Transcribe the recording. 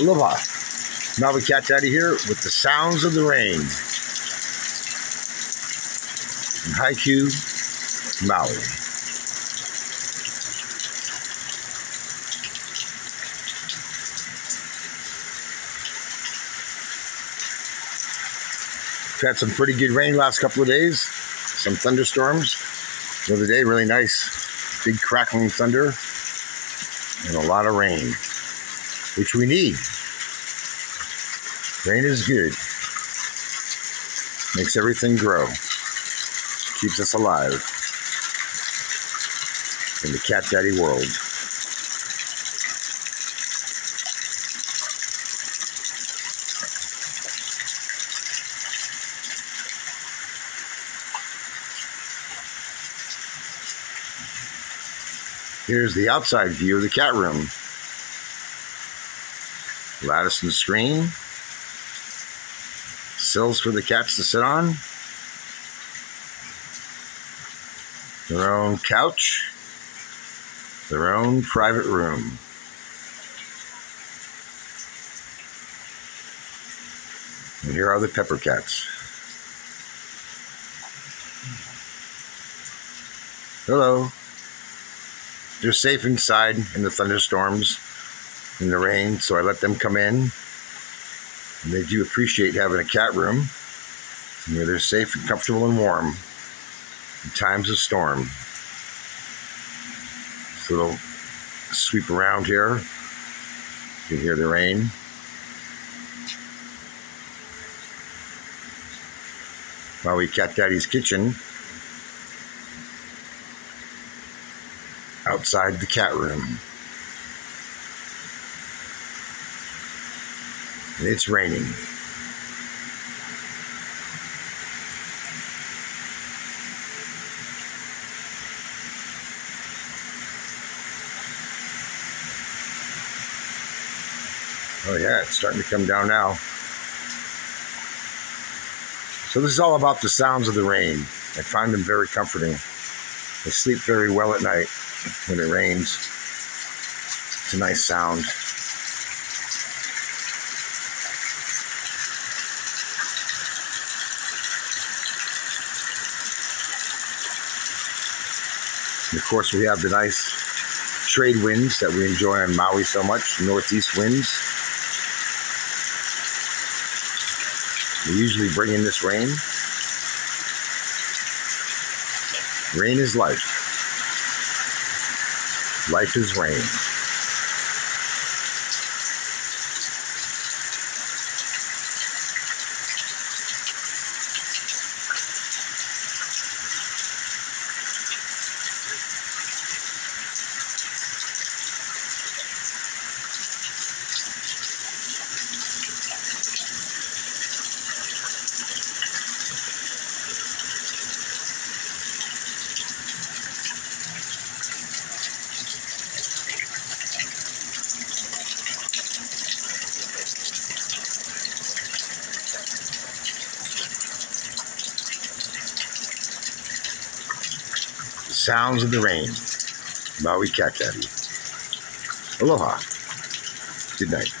Aloha. Maui Cat Daddy here with the sounds of the rain. In Haiku, Maui. We've had some pretty good rain last couple of days. Some thunderstorms. The other day, really nice, big crackling thunder and a lot of rain, which we need. Rain is good. Makes everything grow. Keeps us alive in the Cat Daddy world. Here's the outside view of the cat room. Lattice and screen. Sills for the cats to sit on. Their own couch. Their own private room. And here are the pepper cats. Hello. They're safe inside in the thunderstorms, in the rain, so I let them come in. And they do appreciate having a cat room where they're safe and comfortable and warm in times of storm. So they'll sweep around here. You can hear the rain. Maui Cat Daddy's kitchen. Outside the cat room. And it's raining. Oh yeah, it's starting to come down now. So this is all about the sounds of the rain. I find them very comforting. I sleep very well at night when it rains. It's a nice sound. And of course, we have the nice trade winds that we enjoy on Maui so much, northeast winds. We usually bring in this rain. Rain is life. Life is rain. Sounds of the rain. Maui Cat Daddy. Aloha. Good night.